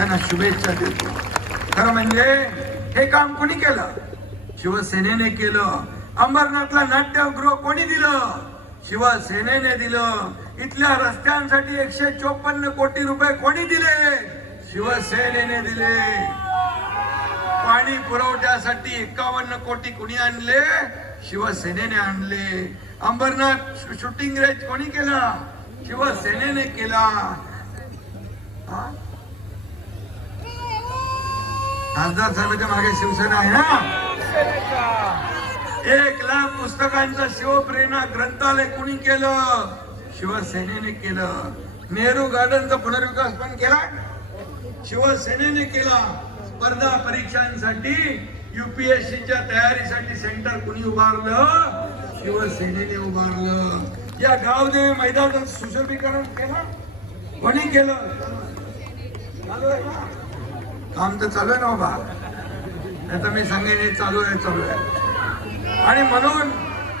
त्यांना शुभेच्छा देतो. खरं म्हणजे हे काम कोणी केलं? शिवसेनेने केलं. अंबरनाथला नाट्यगृह कोणी दिलं? शिवसेनेने दिलं. इथल्या रस्त्यांसाठी 154 कोटी रुपये कोणी दिले? शिवसेनेने दिले. पाणी पुरवठ्यासाठी 51 कोटी कोणी आणले? शिवसेनेने आणले. अंबरनाथ शूटिंग रेंज कोणी केला? शिवसेनेने केला. खासदार साहेबांच्या मागे शिवसेना आहे ना. 1 लाख पुस्तकांचं शिवप्रेरणा ग्रंथालय कोणी केलं? शिवसेनेने केलं. नेहरू गार्डनचा पुनर्विकास पण केला, शिवसेनेने केला. स्पर्धा परीक्षांसाठी UPSCच्या तयारीसाठी सेंटर कुणी उभारलं? शिवसेनेने उभारलं. या गावदेवी मैदानाचं सुशोभीकरण केलं कोणी केलं? चालू आहे ना काम? तर चालू आहे ना बाबा. नाही तर मी सांगेन हे चालू आहे. आणि म्हणून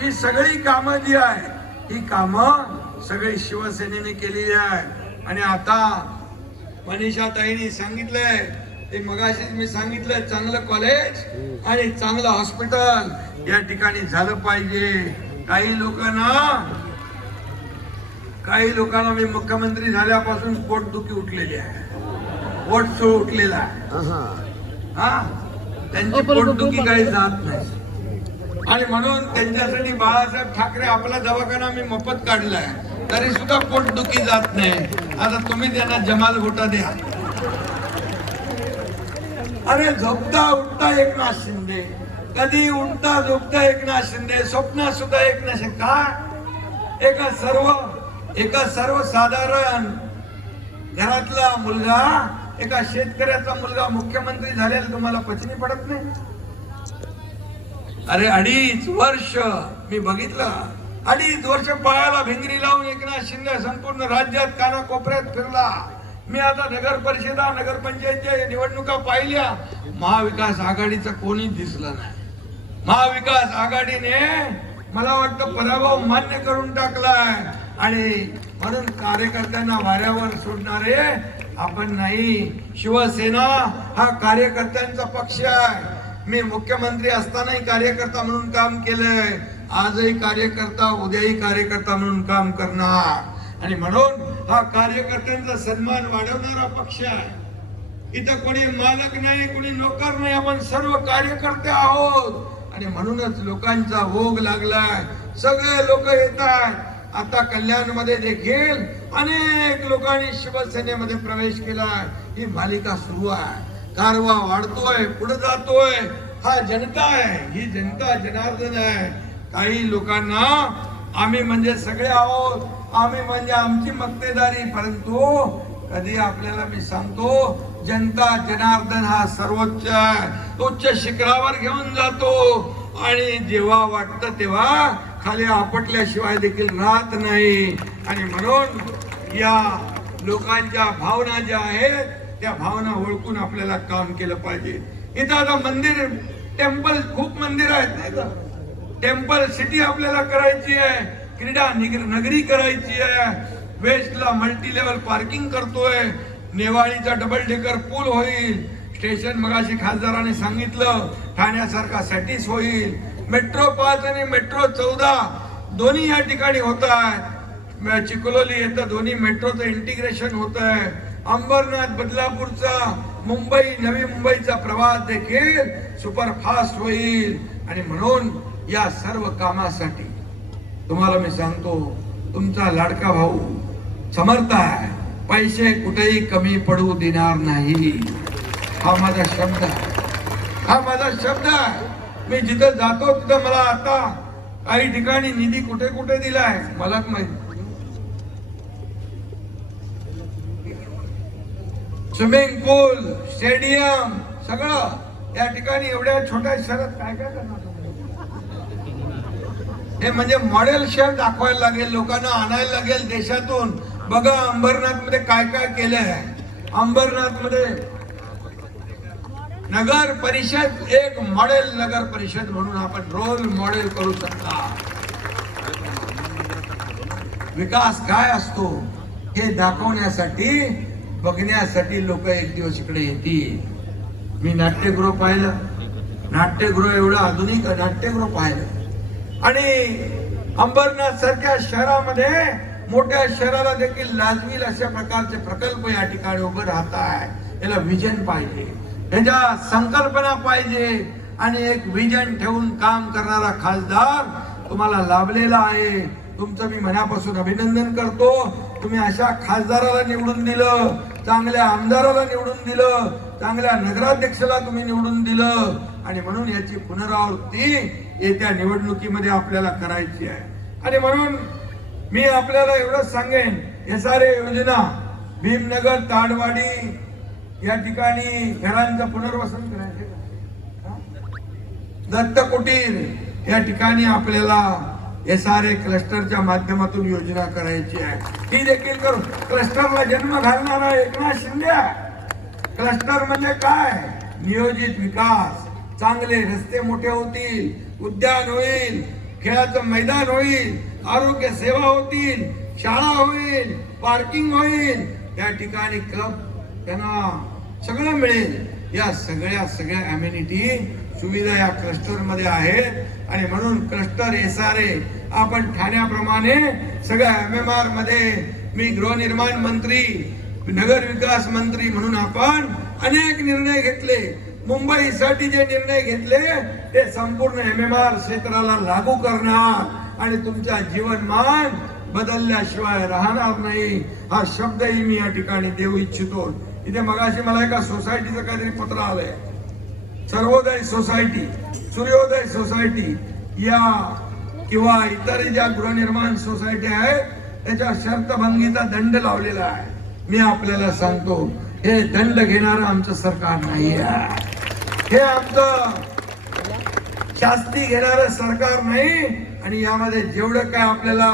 ही सगळी कामं जी आहे ही कामं सगळी शिवसेनेने केलेली आहे. आणि आता मनीषाताईंनी सांगितलंय ते मगाशीच मी सांगितलं, चांगलं कॉलेज आणि चांगलं हॉस्पिटल या ठिकाणी झालं पाहिजे. काही लोकांना मी मुख्यमंत्री झाल्यापासून पोटदुखी उठलेली आहे, पोटसूळ उठलेला आहे. त्यांची पोटदुखी काही जात नाही. आणि म्हणून त्यांच्यासाठी बाळासाहेब ठाकरे आपला दवाखाना मी मोफत काढलाय, तरी सुद्धा पोटदुखी जात नाही. आता तुम्ही त्यांना जमाल घोटा द्या. अरे झोपता उठता एकनाथ शिंदे, कधी उठता झोपता एकनाथ शिंदे, स्वप्नात सुद्धा एकनाथ शिंदे. का? एका सर्वसाधारण घरातला मुलगा, एका शेतकऱ्याचा मुलगा मुख्यमंत्री झालेला तुम्हाला पचनी पडत नाही? अरे 2.5 वर्ष मी बघितलं, 2.5 वर्ष पायाला भिंगरी लावून एकनाथ शिंदे संपूर्ण राज्यात कानाकोपऱ्यात फिरला. मी आता नगर पंचायतच्या निवडणुका पाहिल्या, महाविकास आघाडीचा कोणी दिसला नाही. महाविकास आघाडीने मला वाटतं पराभव मान्य करून टाकलाय. आणि म्हणून कार्यकर्त्यांना वाऱ्यावर सोडणारे आपण नाही. शिवसेना हा कार्यकर्त्यांचा पक्ष आहे. मी मुख्यमंत्री असतानाही कार्यकर्ता म्हणून काम केलंय, आजही कार्यकर्ता, उद्याही कार्यकर्ता म्हणून काम करणार. आणि म्हणून हा कार्यकर्त्यांचा सन्मान वाढवणारा पक्ष आहे. इथं कोणी मालक नाही, कोणी नोकर नाही, आपण सर्व कार्यकर्ते आहोत. आणि म्हणूनच लोकांचा भोग लागलाय. सगळे लोक येतात. आता कल्याणमध्ये देखील अनेक लोकांनी शिवसेनेमध्ये प्रवेश केलाय. ही मालिका सुरू आहे. कारवा वाढतोय, पुढे जातोय. हा जनता आहे, ही जनता जनार्दन आहे. काही लोकांना आम्ही म्हणजे सगळे आहोत, आम्ही म्हणजे आमची मक्तेदारी, परंतु कधी आपल्याला मी सांगतो जनता जनार्दन हा सर्वोच्च आहे, उच्च शिखरावर घेऊन जातो. आणि जेव्हा वाटतं तेव्हा खाली आपटल्याशिवाय देखील राहत नाही. आणि म्हणून या लोकांच्या भावना ज्या आहेत त्या भावना ओळखून आपल्याला काम केलं पाहिजे. इथं आता मंदिर, टेम्पल, खूप मंदिर आहेत नाही का? टेम्पल सिटी आपल्याला करायची आहे, क्रीडा नगरी करायची आहे. वेस्टला मल्टी लेवल पार्किंग करतोय, नेवाळीचा डबल डेकर पूल होईल, स्टेशन मगाशी खासदारांनी सांगितलं ठाण्यासारखा सॅटिस होईल, मेट्रो 5 आणि मेट्रो 14 दोन्ही या ठिकाणी होत आहेत. चिखलोली येतं दोन्ही मेट्रोचं इंटिग्रेशन होत आहे. अंबरनाथ बदलापूरचा नवी मुंबईचा प्रवास देखील सुपरफास्ट होईल. आणि म्हणून या सर्व कामासाठी तुम्हाला मी सांगतो, तुमचा लाडका भाऊ समर्थ आहे. पैसे कुठेही कमी पडू देणार नाही. हा माझा शब्द आहे. मी जिथं जातो तिथं मला आता काही ठिकाणी निधी कुठे कुठे दिलाय मलाच माहिती. स्विमिंग पूल, स्टेडियम, सगळं या ठिकाणी एवढ्या छोट्या शहरात काय करणार? हे म्हणजे मॉडेल शहर दाखवायला लागेल, लोकांना आणायला लागेल देशातून. बघा अंबरनाथ मध्ये काय काय केलं आहे. अंबरनाथ मध्ये नगर परिषद एक मॉडेल नगर परिषद म्हणून आपण रोल मॉडेल करू शकता. विकास काय असतो हे दाखवण्यासाठी बघण्यासाठी लोक एक दिवस इकडे येतील. मी नाट्यगृह पाहिलं, नाट्यगृह एवढं आधुनिक नाट्यगृह पाहिलं. आणि अंबरनाथ सारख्या शहरामध्ये, मोठ्या शहराला देखील लाजवील अशा प्रकारचे प्रकल्प या ठिकाणी उभे राहत आहे. याला विजन पाहिजे, याच्या संकल्पना पाहिजे, आणि एक विजन ठेवून काम करणारा खासदार तुम्हाला लाभलेला आहे. तुमचं मी मनापासून अभिनंदन करतो. तुम्ही अशा खासदाराला निवडून दिलं, चांगल्या आमदाराला निवडून दिलं, चांगल्या नगराध्यक्षाला तुम्ही निवडून दिलं, आणि म्हणून याची पुनरावृत्ती येत्या निवडणुकीमध्ये आपल्याला करायची आहे. आणि म्हणून मी आपल्याला एवढंच सांगेन, SRA योजना, भीमनगर, ताडवाडी या ठिकाणी घरांचं पुनर्वसन करायचे, दत्त कुटीर या ठिकाणी आपल्याला SRA क्लस्टरच्या माध्यमातून योजना करायची आहे. ही देखील करू. क्लस्टरला जन्म घालणारा एकनाथ शिंदे. क्लस्टर म्हणजे काय? नियोजित विकास. चांगले रस्ते मोठे होतील, उद्यान होईल, खेळाचं मैदान होईल, आरोग्य सेवा होतील, शाळा होईल, पार्किंग होईल, त्या ठिकाणी क्लब त्यांना सगळं मिळेल. या सगळ्या अम्युनिटी सुविधा या क्लस्टर मध्ये आहेत. आणि म्हणून क्लस्टर SRA आपण ठाण्याप्रमाणे सगळ्या MMR मध्ये, मी गृहनिर्माण मंत्री, नगर विकास मंत्री म्हणून आपण अनेक निर्णय घेतले. मुंबईसाठी जे निर्णय घेतले ते संपूर्ण MMR क्षेत्राला लागू करणार, आणि तुमचा जीवनमान बदलल्याशिवाय राहणार नाही. हा शब्दही मी या ठिकाणी देऊ इच्छितो. इथे मगाशी मला एका सोसायटीचं काहीतरी पत्र आलंय, सर्वोदय सोसायटी, सूर्योदय सोसायटी या किंवा इतर ज्या गृहनिर्माण सोसायटी आहेत त्याच्या शर्तभंगीचा दंड लावलेला आहे. मी आपल्याला सांगतो, हे दंड घेणारं आमचं सरकार नाही आहे. हे आमचं शास्ती घेणारं सरकार नाही. आणि यामध्ये जेवढं काय आपल्याला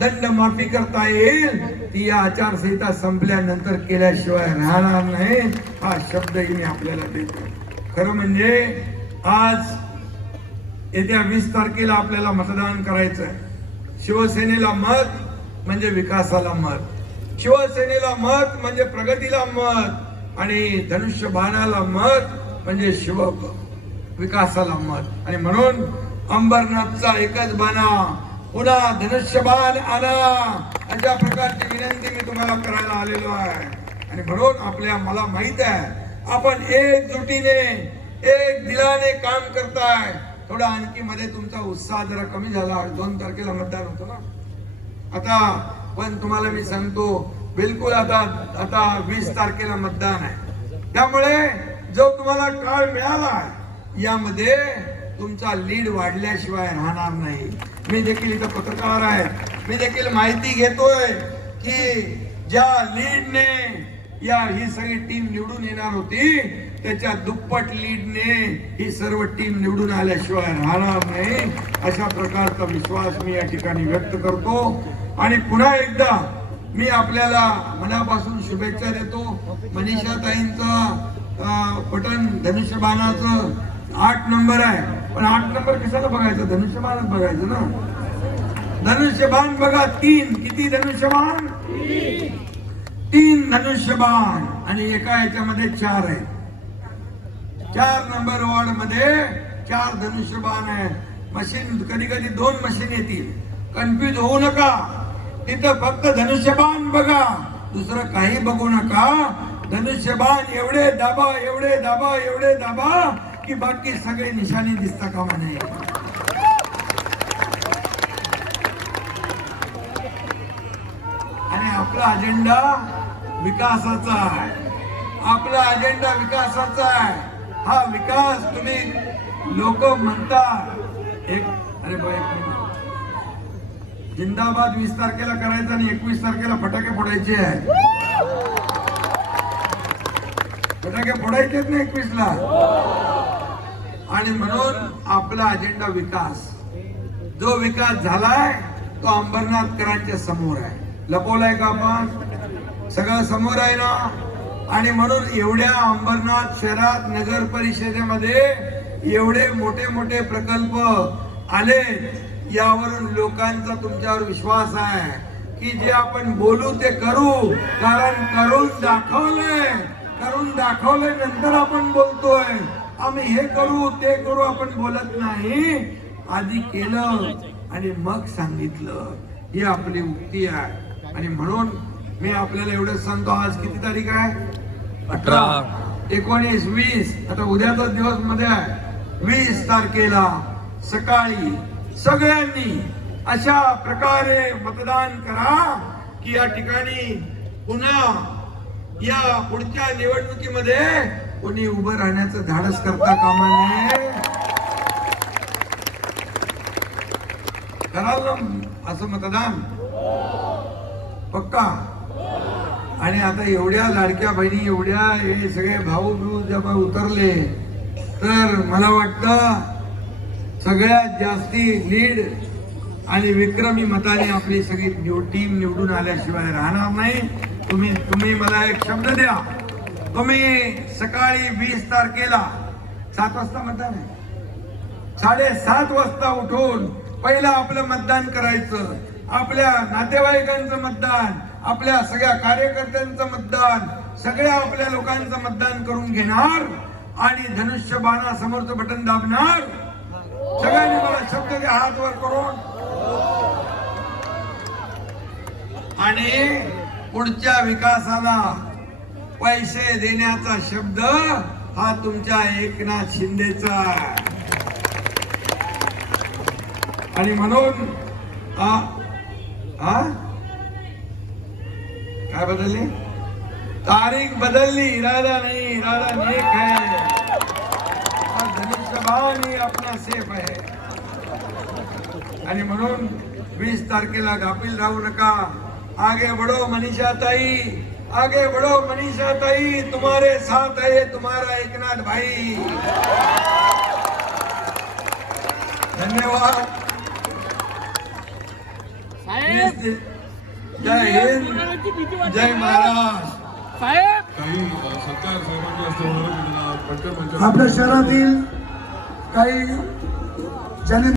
दंड माफी करता येईल ती या आचारसंहिता संपल्यानंतर केल्याशिवाय राहणार नाही. हा शब्दही मी आपल्याला देतो. खरं म्हणजे आज येत्या 20 तारखेला आपल्याला मतदान करायचं आहे. शिवसेनेला मत म्हणजे विकासाला मत, शिवसेनेला मत म्हणजे प्रगतीला मत, आणि धनुष्यबाणाला मत म्हणजे शिव विकासाला मत. आणि म्हणून अंबरनाथचा एकच बाणा, पुन्हा धनुष्यबाण आणा, अशा प्रकारची विनंती मी तुम्हाला करायला आलेलो आहे. आणि म्हणून मला माहित आहे आपण एकजुटीने, एक दिलाने काम करताय. थोडा आणखी मध्ये तुमचा उत्साह जरा कमी झाला. 2 तारखेला मतदान होतं ना आता, पण तुम्हाला मी सांगतो बिलकुल आता 20 तारखेला मतदान आहे. त्यामुळे जो तुम्हाला काळ मिळाला यामध्ये तुमचा लीड वाढल्याशिवाय राहणार नाही. मी देखील इथं पत्रकार आहे, मी देखील माहिती घेतोय की ज्या लीडने ही सगळी टीम निवडून येणार होती त्याच्या दुप्पट लीडने ही सर्व टीम निवडून आल्याशिवाय राहणार नाही. अशा प्रकारचा विश्वास मी या ठिकाणी व्यक्त करतो. आणि पुन्हा एकदा मी आपल्याला मनापासून शुभेच्छा देतो. मनीषाताईंचं बटन धनुष्यबाणाचं 8 नंबर आहे, पण 8 नंबर कशाला बघायचं? धनुष्यबाणच बघायचं ना. धनुष्यबाण बघा 3. किती धनुष्यबाण? 3 धनुष्यबाण. आणि एका याच्यामध्ये 4 आहे. 4 नंबर वॉर्ड मध्ये 4 धनुष्यबाण आहे. मशीन कधी कधी 2 मशीन येतील, कन्फ्युज होऊ नका. तिथं फक्त धनुष्यबाण बघा, दुसरं काही बघू नका. धनुष्यबाण एवढे दाबा, एवढे दाबा, एवढे दाबा की बाकी सगळे निशाणी दिसता कामा नये. आणि आपला अजेंडा विकासाचा आहे. आपला अजेंडा विकासाचा आहे. हा विकास तुम्ही लोक म्हणतात अरे बाई, जिंदाबाद 20 तारखेला करायचं आणि 21 तारखेला फटाके फोडायचे आहे. फटाके फोडायचेच नाही 21 ला. आणि म्हणून आपला अजेंडा विकास. जो विकास झालाय तो अंबरनाथकरांच्या समोर आहे. लपवलाय का आपण? सगळं समोर आहे ना. आणि म्हणून एवढ्या अंबरनाथ शहरात नगर परिषदेमध्ये एवढे मोठे मोठे प्रकल्प आले, यावरून लोकांचा तुमच्यावर विश्वास आहे की जे आपण बोलू ते करू, कारण करून दाखवलंय नंतर आपण बोलतोय. आम्ही हे करू ते करू आपण बोलत नाही, आधी केलं आणि मग सांगितलं, ही आपली उक्ती आहे. आणि म्हणून मी आपल्याला एवढंच सांगतो, आज किती तारीख आहे? 18, 19, 20. आता उद्याचा दिवस मध्ये आहे. 20 तारखेला सकाळी सगळ्यांनी अशा प्रकारे मतदान करा की या ठिकाणी पुन्हा या पुढच्या निवडणुकीमध्ये कोणी उभं राहण्याचं धाडस करता कामा नये. कराल ना असं मतदान पक्का? आणि आता एवढ्या लाडक्या बहिणी, एवढ्या हे सगळे भाऊ जेव्हा उतरले, तर मला वाटतं सगळ्यात जास्ती लीड आणि विक्रमी मताने आपली सगळी टीम निवडून आल्याशिवाय राहणार नाही. तुम्ही मला एक शब्द द्या, तुम्ही सकाळी 20 तारखेला 7 वाजता मतदान आहे, 7:30 वाजता उठून पहिलं आपलं मतदान करायचं. आपल्या नातेवाईकांचं मतदान, आपल्या सगळ्या कार्यकर्त्यांचं मतदान, सगळ्या आपल्या लोकांचं मतदान करून घेणार आणि धनुष्यबाणा समोरचं बटन दाबणार. सगळ्यांनी मला शब्द द्या हात वर करून. आणि पुढच्या विकासाला पैसे देण्याचा शब्द हा तुमच्या एकनाथ शिंदेचा आहे. आणि म्हणून काय बदलली? तारीख बदलली, इरादा नहीं, इरादा नेक है और धनुष्यबाण ही अपना सेफ है. आणि म्हणून 20 तारखेला गाफील राहू नका. आगे बढ़ो मनीषा ताई, आगे बढ़ो मनीषा ताई, तुम्हारे साथ है तुम्हारा एकनाथ भाई. धन्यवाद. जय हिंद, जय महाराष्ट्र. काही सरकार साहेबांनी असं होणार की त्यांना पटकन आपल्या शहरातील काही ज्यांनी